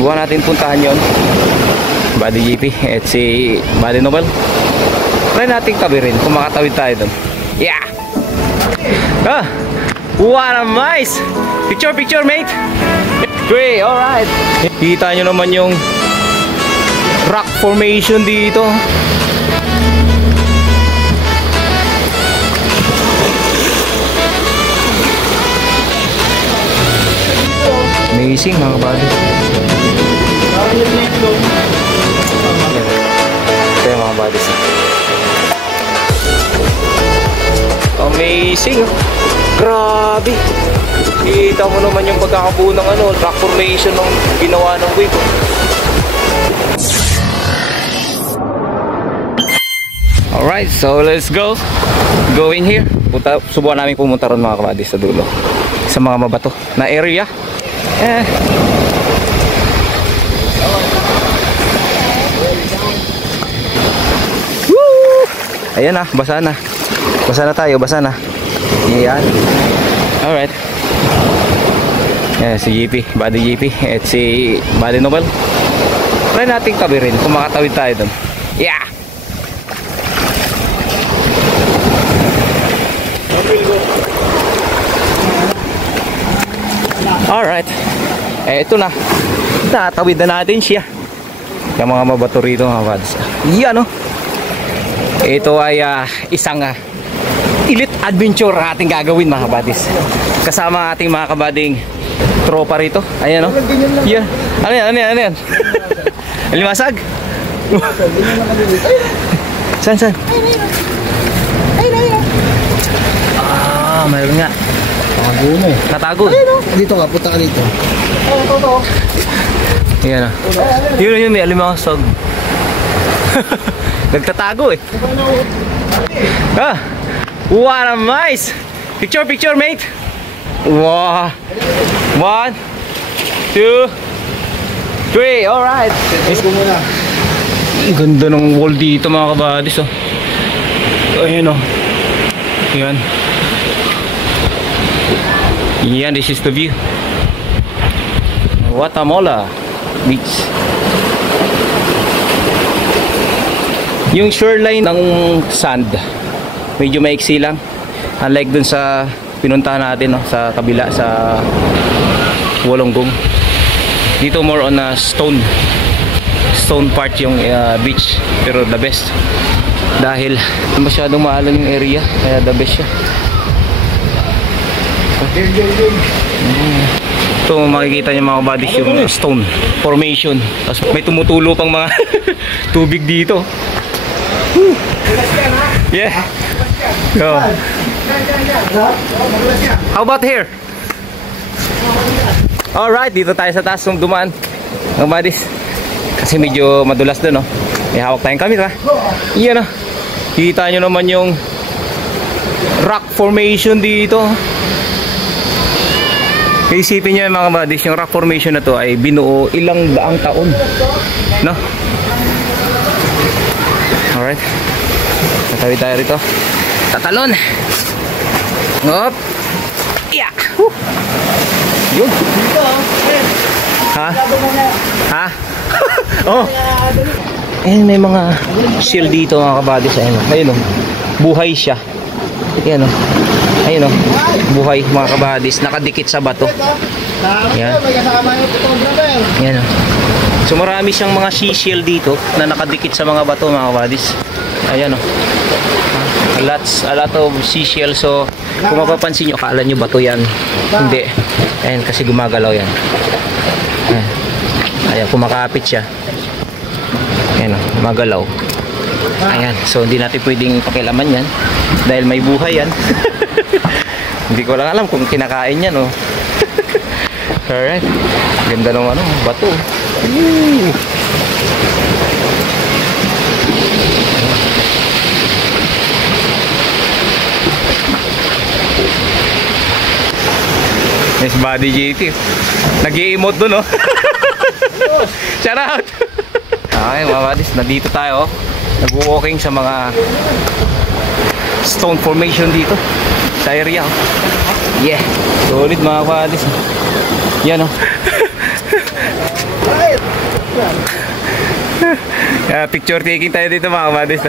Subukan natin puntahan yon. Buddy GP at si Buddy Nobel. Try natin tabirin kung makatawid tayo doon. Yeah! Ah! What a nice! Picture, picture, mate! Great, alright! Kita nyo naman yung rock formation dito. Amazing mga buddy. Ito yung mga buddies. Amazing. Grabe. Kita mo naman yung pagkakabuo ng rock formation ng ginawa ng wave. Alright, so let's go. Go in here. Subukan namin pumunta ron mga kabadis sa dulo. Sa mga mabato na area. Woo! Ayan na, basa na. Basa na tayo, basa na. Ayan. Alright. Si GP, Buddy GP at si Buddy Nobel. Try natin tabirin kung makatawid tayo doon. Yeah! Alright. Ito na. Natawid na natin siya. Yung mga mabato rito mga buds. Yan o. Ito ay isang elite adventure ating gagawin mga buddies. Kasama ating mga kabading tropa rito. Ayan o. Yeah. Ano yan? Ano yan? Ano yan? Limasag? Saan? Saan? Mayroon nga. Tago mo. Natago. Dito ka, punta ka dito. Yan na. Yun, may alimasag. Nagtatago eh. What a nice! Picture, picture, mate! Wow! 1, 2, 3, alright! Ganda ng wall dito mga kabadis oh. Ayan oh. Yan. Yan, this is the view. Guatemala Beach. Yung shoreline ng sand medyo maiksi lang. Unlike dun sa pinuntahan natin no, sa kabila sa Wollongong. Dito more on stone part yung beach, pero the best dahil masyadong maalam yung area, kaya the best siya. Ito makikita niyo mga buddies yung stone formation. Tapos may tumutulo pang mga tubig dito. Yeah. Go. How about here? Alright, dito tayo sa taas ng dumaan mga buddies. Kasi medyo madulas doon no. May hawak tayong camera. Yan o. Kita nyo naman yung rock formation dito. Isipin nyo mga buddies, yung rock formation na to ay binuo ilang daang taon no? Alright, tatawid tayo rito. Tatalon. Ngop. Yeah. Yun. Ha? Ha? Oh. Ayun, may mga shell dito mga kabadis. Ayun o, buhay siya. Ayan o. Ayun o, buhay mga kabadis. Nakadikit sa bato. Ayan. Ayan o. So marami siyang mga seashell dito na nakadikit sa mga bato mga kabadis. Ayan o. A lot of seashell. So kung mapapansin nyo, akala nyo bato yan. Hindi. Ayan, kasi gumagalaw yan. Ayan. Ayan, kumakapit siya. Ayan o, magalaw. Ayan, so hindi natin pwedeng pakialaman yan dahil may buhay yan. Hindi ko lang alam kung kinakain yan o. Alright, ganda ng bato. Yes, Buddy JT. Nag-i-emote dun, oh. Shout out. Okay, mga buddies, nandito tayo, oh. Nag-walking sa mga stone formation dito sa area, oh. Yeah, solid mga buddies. Yan, oh. Picture taking tayo dito mga kabadis.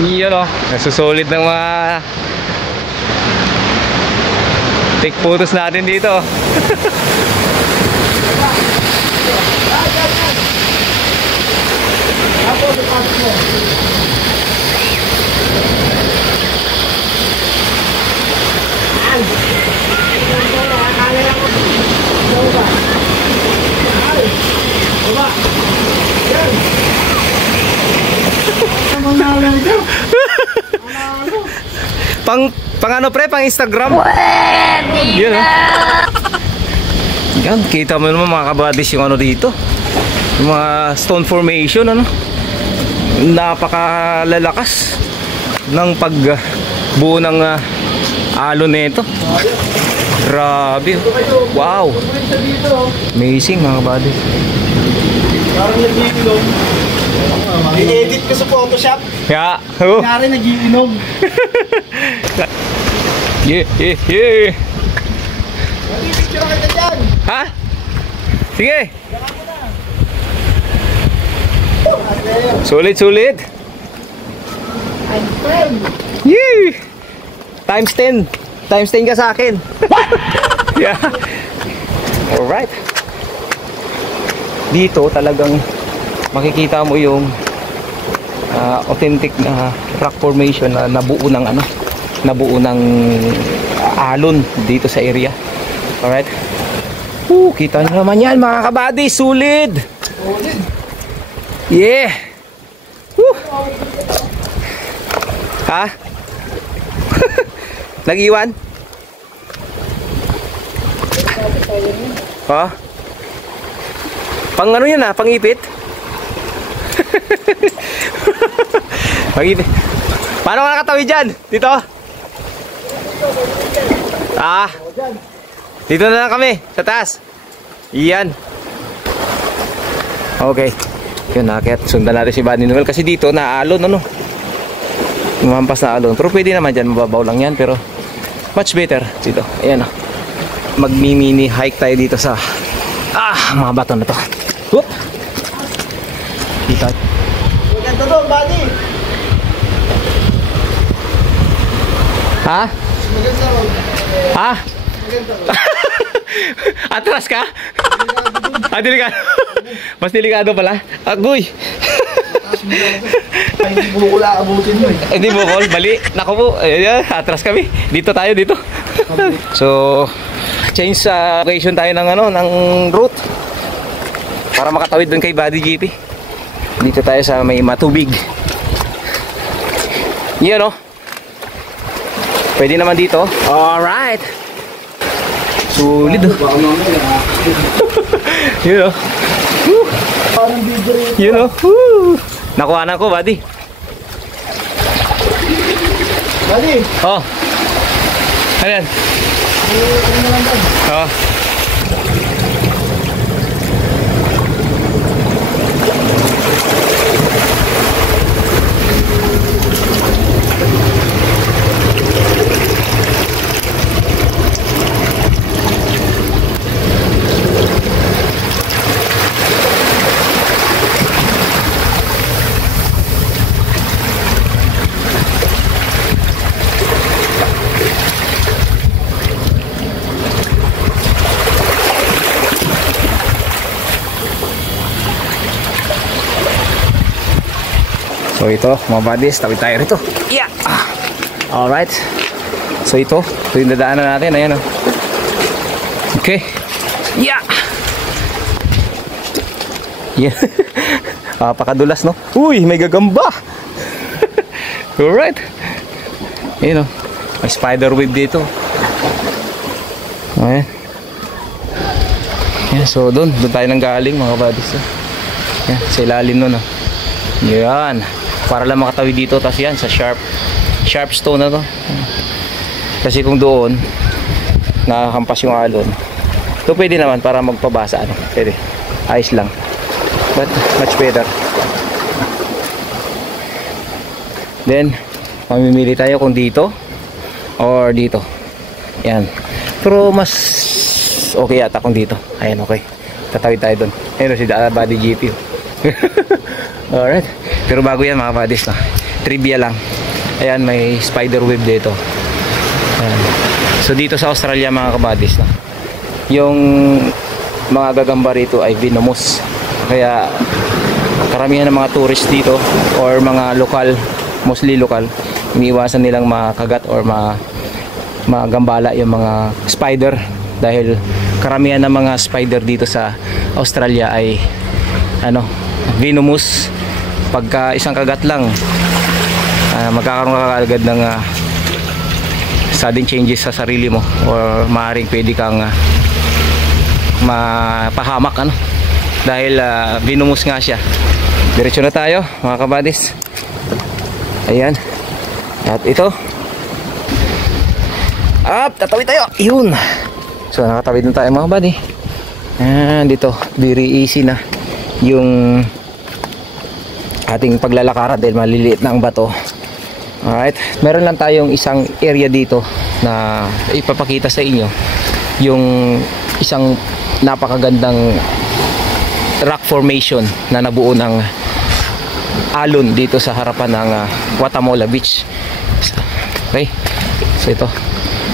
Iyon o, nasusolid ng mga take photos natin dito. Pang ano pre, pang Instagram. Yan ha. Yan, kita mo naman mga kabadis yung ano dito. Yung mga stone formation ano. Napakalalakas ng pagbuo ng alon nito. Grabe. Wow. Amazing mga kabadis. Parang nag-iinom. I-edit ko sa Photoshop. Yeah. Kaya nag-iinom. Yeah. Picture kita dyan. Ha? Sige. Sulit. Yee! Times 10. Times 10 ka sa akin. What? Yeah. Alright. Dito talagang makikita mo yung authentic na rock formation na nabuo ng ano, nabuo ng alon dito sa area. Alright. Kita nyo naman yan mga kabady, solid. Yeah. Ha? Nag-iwan? Ha? Pang ano yun pang ipit? Pang ipit. Paano ka nakatawid dyan? Dito? Dito na lang kami, sa taas. Iyan. Okay. Yun, nakakit. Sundan natin si Buddy Noel kasi dito naaalon, ano? Lumampas na alon. Pero pwede naman dyan, mababaw lang yan. Pero much better dito. Ayan, mag-mini hike tayo dito sa mga bato na to. Whoop! Dito. Maganda doon, Buddy. Ha? Maganda doon. Ha? Maganda doon. Atras ka? Delikado. Mas delikado pala. Agoy. Hindi mo kula abutin mo eh. Hindi mo call, bali. Naku po, atras kami. Dito tayo dito. So, change location tayo ng ano, ng route. Para makatawid dun kay Buddy GP. Dito tayo sa may matubig. Yan Pwede naman dito. Alright. Solid. Yun Parang bibiri. Yun nakuha na ko, Buddy. Buddy. Oh. Ano yan? Oh. So ito mga buddies, tawid tayo rito. Yeah. Alright. So ito yung dadaanan natin. Ayan o. Okay. Yeah. Yeah. Pakadulas no. Uy, may gagamba. Alright. Ayan o. May spider web dito. Ayan. Ayan, so doon tayo nang galing mga buddies. Ayan, sa ilalim nun o. Yan. Para lang makatawid dito. Tapos yan sa sharp stone na to. Kasi kung doon nakakampas yung alon, ito pwede naman para magpabasa ano. Pwede. Ayos lang. But much better. Then mamimili tayo kung dito or dito. Yan. Pero mas okay yata kung dito. Ayan, okay. Tatawid tayo doon. Ayun si Body GP. Alright. Pero bago yan mga buddies no? Trivia lang. Ayan, may spider web dito. Ayan. So dito sa Australia mga kabuddies no? Yung mga gagamba rito ay venomous. Kaya karamihan ng mga tourist dito or mga lokal, mostly lokal, iniiwasan nilang makagat or magambala yung mga spider. Dahil karamihan ng mga spider dito sa Australia ay ano, venomous. Pagka isang kagat lang magkakaroon ka agad ng sudden changes sa sarili mo or maaaring pwede kang mapahamak ano, dahil venomous nga siya. Diretso na tayo mga kabadis. Ayan. At ito tatawid tayo. Yun. So nakatawid na tayo mga buddy. Dito very easy na yung ating paglalakaran dahil maliliit na ang bato. Alright, meron lang tayong isang area dito na ipapakita sa inyo, yung isang napakagandang rock formation na nabuo ng alon dito sa harapan ng Watamola Beach. Okay, so ito,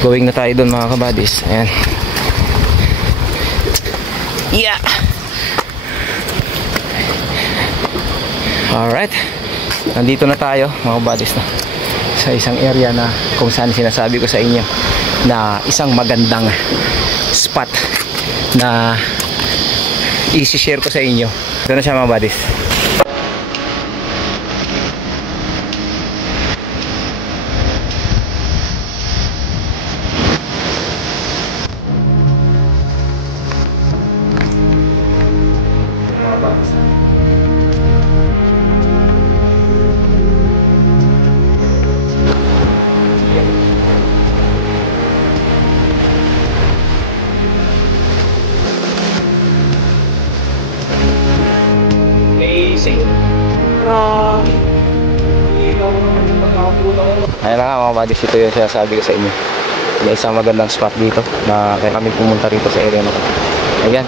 going na tayo doon mga kabadis. Ayan. Yeah. Alright, nandito na tayo mga buddies na sa isang area na kung saan sinasabi ko sa inyo na isang magandang spot na i-share ko sa inyo. Ito na siya mga buddies. Ayan na nga mga buddies, ito yung sinasabi ko sa inyo. May isang magandang spot dito na kaya kami pumunta rito sa area na ito. Ayan,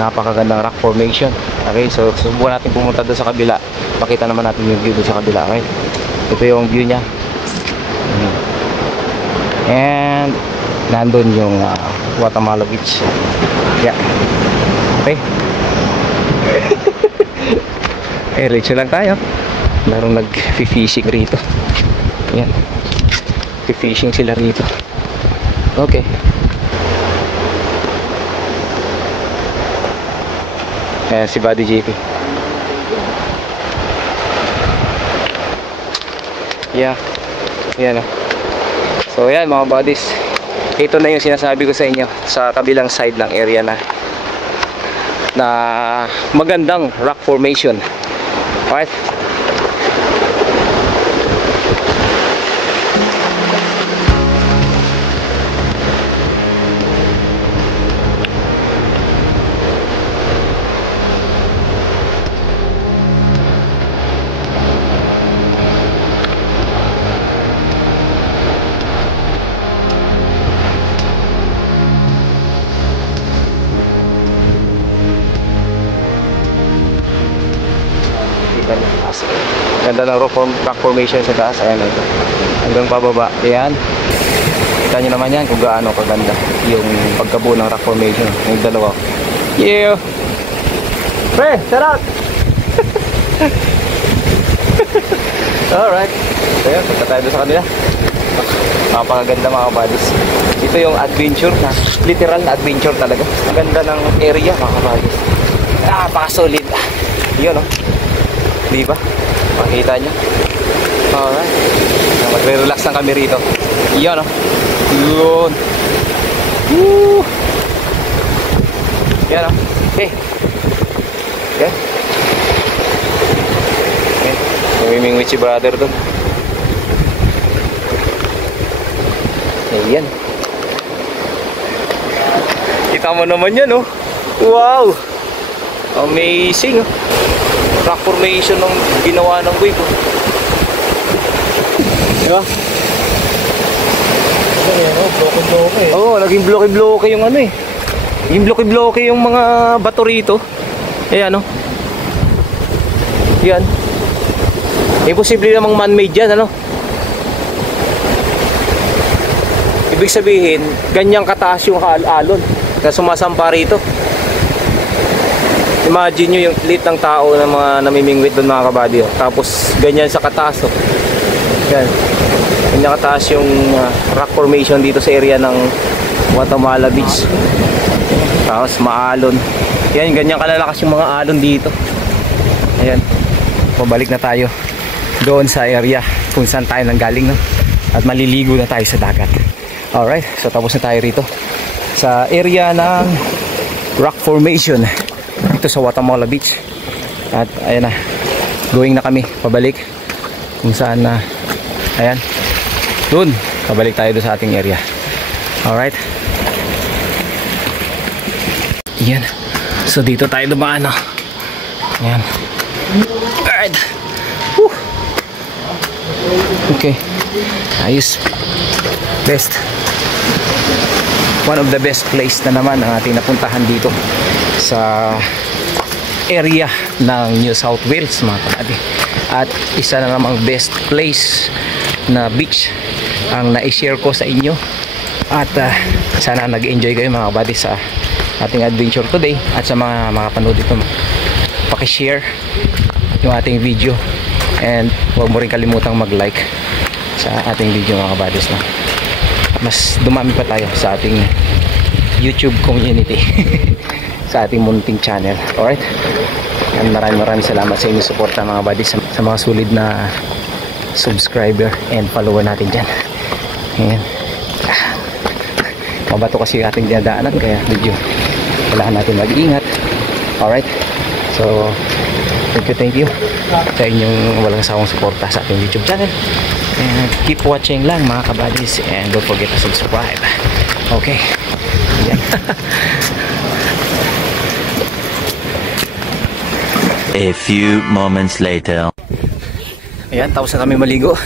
napakagandang rock formation. Okay, so subukan natin pumunta doon sa kabila. Pakita naman natin yung view doon sa kabila. Okay, ito yung view nya. And nandun yung Watamola Beach. Yeah. Okay. Reach lang tayo. Merong nag-fishing rito. Yan. Fishing sila rito. Okay. Ayan si Buddy JP. Yeah. Yan. So yan mga buddies. Ito na yung sinasabi ko sa inyo sa kabilang side ng area na magandang rock formation. Alright. Ganda ng rock formation sa taas. Ayan, hanggang pababa. Ayan, kita nyo naman yan kung gaano kaganda yung pagkabuo ng rock formation. Yung dalawa. Yeah. Pre, shout out. Alright. So yun, punta tayo doon sa kanila. Napakaganda mga kabadis. Ito yung adventure na, literal na adventure talaga. Ang ganda ng area mga kabadis. Napaka-solid. Yun, oh. Diba? Makikita nyo. Alright. Magre-relax lang kami rito. Yun, oh. Yun. Woo! Yan, oh. Okay. Okay. Okay. Swimming with si brother doon. Ayan. Kita mo naman yan, oh. Wow! Amazing, oh. Rock formation ng ginawa ng wave, oh. Diba? Bloke-bloke eh. Oo, naging bloke-bloke yung ano eh. Yung bloke-bloke yung mga bato rito. Ayan, oh. Yan. Imposible namang man-made yan, ano? Ibig sabihin, ganyang kataas yung alon na sumasampa rito. Imagine nyo yung lit ng tao na mga namimingwit doon mga kabady, oh. Tapos ganyan sa kataas, oh. Yan. Ganyan kataas yung rock formation dito sa area ng Guatemala Beach. Tapos maalon. Yan, ganyan kalalakas yung mga alon dito. Ayan. Pabalik na tayo doon sa area kung saan tayo nanggaling, no? At maliligo na tayo sa dagat. Alright, so tapos na tayo rito sa area ng rock formation dito sa Guatemala Beach. At ayan na, going na kami pabalik kung saan na, ayan, doon, pabalik tayo doon sa ating area. Alright. Ayan, so dito tayo dumaan, no? Ayan. Alright. Woo. Okay, ayos. Best, one of the best place na naman ang ating napuntahan dito sa area ng New South Wales mga kapatid. At isa na namang best place na beach ang na-share ko sa inyo. At sana nag-enjoy kayo mga kapatid sa ating adventure today. At sa mga makapanood dito, pakishare yung ating video. And huwag mo rin kalimutang mag-like sa ating video mga kapatid, no? Mas dumami pa tayo sa ating YouTube community sa ating munting channel. Alright, and maraming salamat sa inyong suporta mga buddies, sa mga sulit na subscriber and follower natin dyan. Ayan. Mabato kasi ating dinadaanan, kaya medyo kailangan natin mag-iingat. Alright, so thank you sa inyong walang sawang suporta sa ating YouTube channel. And keep watching lang mga kabadis, and don't forget to subscribe. Okay. Yan. A few moments later. Ayan, tapos na kami maligo.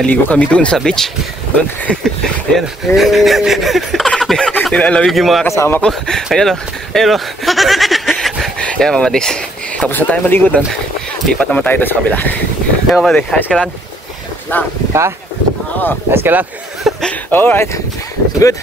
Naligo kami dun sa beach. Dun. Ayan. Nilalawig yung mga kasama ko. Ayan o. Ayan o. Ayan mga kabadis. Tapos na tayo maligo dun. Lipat naman tayo dun sa kabila. Ayan mga kabadis, ayos ka lang? Na. Ha? Oo. Ayos ka lang? Alright. So good.